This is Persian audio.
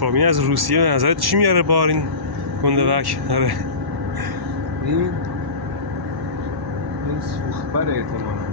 خب این از روسیه به نظرت چی میاره بار این گنده‌بک؟ آره این سوختبره احتمالا.